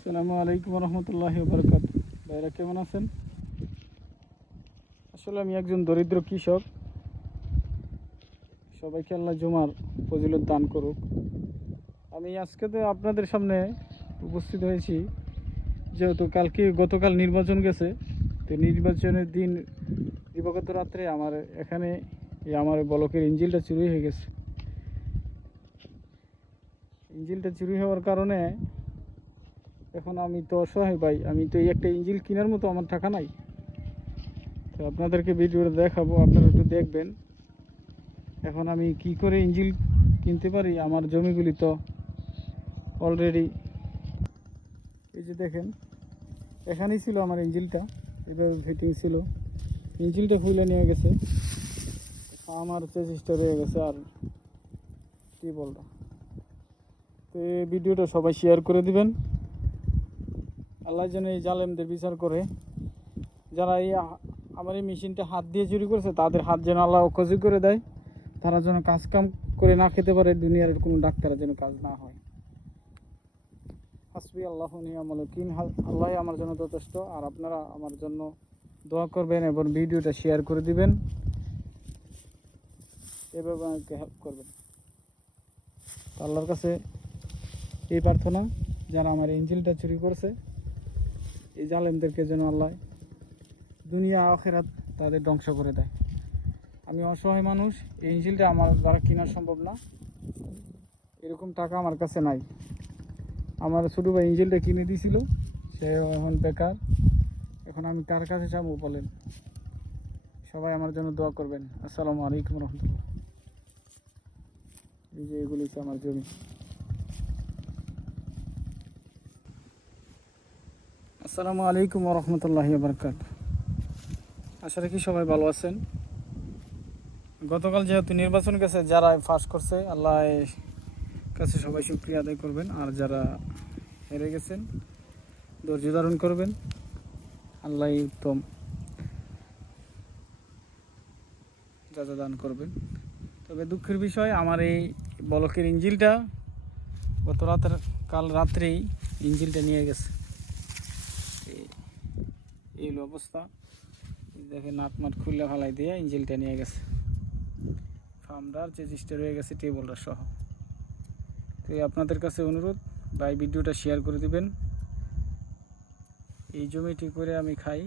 আসসালামু আলাইকুম রহমতুল্লাহ বরকাত ভাইরা কেমন আছেন? আসলে আমি একজন দরিদ্র কৃষক। সবাইকে আল্লাহ জমার ফজিলত দান করুক। আমি আজকে তো আপনাদের সামনে উপস্থিত হয়েছি। যেহেতু কালকে গতকাল নির্বাচন গেছে, তো নির্বাচনের দিন দিবাগত রাত্রে আমার এখানে আমার বলকের ইঞ্জিলটা চুরি হয়ে গেছে। ইঞ্জিলটা চুরি হওয়ার কারণে এখন আমি তো অসহায় ভাই, আমি তো এই একটা ইঞ্জিল কেনার মতো আমার টাকা নাই। তো আপনাদেরকে ভিডিওটা দেখাবো, আপনারা একটু দেখবেন। এখন আমি কি করে ইঞ্জিল কিনতে পারি? আমার জমিগুলি তো অলরেডি এই যে দেখেন, এখানেই ছিল আমার ইঞ্জিলটা, এভাবে ফিটিং ছিল। ইঞ্জিলটা খুলে নিয়ে গেছে। আমার চেষ্টা রয়ে গেছে আর কি বলটা তো এই ভিডিওটা সবাই শেয়ার করে দিবেন। আল্লাহ যেন এই জালেমদের বিচার করে। যারা এই আমার এই মেশিনটা হাত দিয়ে চুরি করেছে, তাদের হাত যেন আল্লাহ অকজি করে দেয়। তারা যেন কাজ কাম করে না খেতে পারে, দুনিয়ার কোনো ডাক্তারের যেন কাজ না হয়। হাসবি আল্লাহ নিয়ামল কিন আল্লাহ আমার জন্য যথেষ্ট, আর আপনারা আমার জন্য দোয়া করবেন এবং ভিডিওটা শেয়ার করে দিবেন। এভাবে আমাকে হেল্প করবেন। আল্লাহর কাছে এই প্রার্থনা, যারা আমার ইঞ্জিলটা চুরি করেছে এই জালেমদেরকে যেন আল্লাহ দুনিয়া, আখেরাত তাদের ধ্বংস করে দেয়। আমি অসহায় মানুষ, এই ইঞ্জিলটা আমার দ্বারা কেনা সম্ভব না। এরকম টাকা আমার কাছে নাই। আমার ছোটো ভাই ইঞ্জিলটা কিনে দিয়েছিল সে এখন বেকার। এখন আমি কার কাছে যাব বলেন? সবাই আমার জন্য দোয়া করবেন। আসসালামু আলাইকুম রহমতুল্লাহ। এই যে এগুলি আমার জমি। আসসালামু আলাইকুম রহমতুল্লাহ বরকাত আশা রাখি সবাই ভালো আছেন। গতকাল যেহেতু নির্বাচন গেছে যারা ফাঁস করছে আল্লাহ কাছে সবাই শুক্রিয়া আদায় করবেন। আর যারা হেরে গেছেন, ধৈর্য ধারণ করবেন। আল্লাহ উত্তম যাজা দান করবেন। তবে দুঃখের বিষয়, আমার এই বলকের ইঞ্জিলটা গত রাতের, কাল রাত্রেই ইঞ্জিলটা নিয়ে গেছে। এই হলো অবস্থা। এই দেখেন নাট মাট খুললে ফালাই দিয়ে ইঞ্জিলটা নিয়ে গেছে। ফার্মটার যে জিনিসটা রয়ে গেছে টেবলটা সহ। তো আপনাদের কাছে অনুরোধ এই ভিডিওটা শেয়ার করে দিবেন। এই জমিটি করে আমি খাই।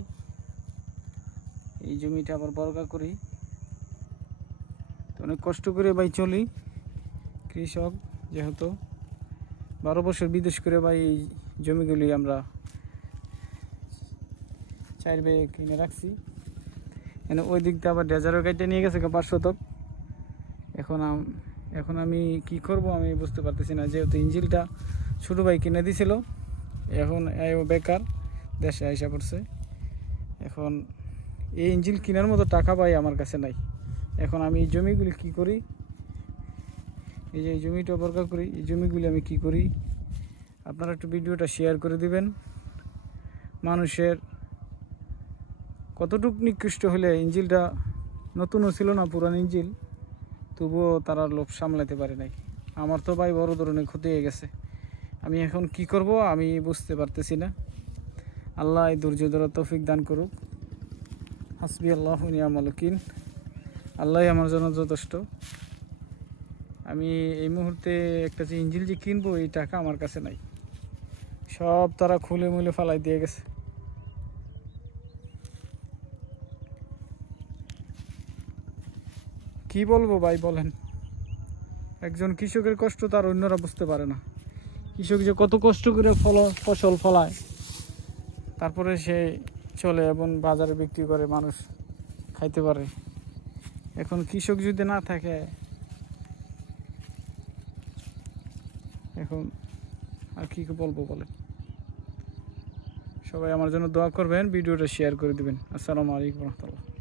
এই জমিটা আবার বর্গা করি। তো অনেক কষ্ট করে ভাই চলি, কৃষক যেহেতু। বারো বছর বিদেশ করে ভাই এই জমিগুলি আমরা চার কিনে রাখছি। এনে ওই দিকটা আবার ডেজারও কেটে নিয়ে গেছে পাঁচ শতক এখন এখন আমি কি করব আমি বুঝতে পারতেছি না, যেহেতু ইঞ্জিলটা ছোটো ভাই কিনে দিছিল, এখন বেকার, দেশে আইসা পড়ছে। এখন এই ইঞ্জিল কেনার মতো টাকা পাই আমার কাছে নাই। এখন আমি এই জমিগুলি কি করি? এই যে এই জমিটা বর্গা করি, এই জমিগুলি আমি কি করি? আপনারা একটু ভিডিওটা শেয়ার করে দিবেন। মানুষের কতটুক নিকৃষ্ট হলে ইঞ্জিলটা নতুনও ছিল না, পুরান ইঞ্জিল, তবুও তারা লোভ সামলাতে পারে নাই। আমার তো ভাই বড় ধরনের ক্ষতি হয়ে গেছে। আমি এখন কি করব আমি বুঝতে পারতেছি না। আল্লাহ এই ধৈর্য ধরার তৌফিক দান করুক। হাসবি আল্লাহ নিয়ামলকিন আল্লাহ আমার জন্য যথেষ্ট। আমি এই মুহূর্তে একটা যে ইঞ্জিল যে কিনবো, এই টাকা আমার কাছে নাই। সব তারা খুলে মুলে ফালাই দিয়ে গেছে। কি বলব ভাই বলেন? একজন কৃষকের কষ্ট তার অন্যরা বুঝতে পারে না। কৃষক যে কত কষ্ট করে ফল, ফসল ফলায়, তারপরে সে চলে এবং বাজারে বিক্রি করে, মানুষ খাইতে পারে। এখন কৃষক যদি না থাকে, এখন আর কি বলব বলে সবাই আমার জন্য দোয়া করবেন, ভিডিওটা শেয়ার করে দিবেন। আসসালামু আলাইকুম রহমতুল্লাহ।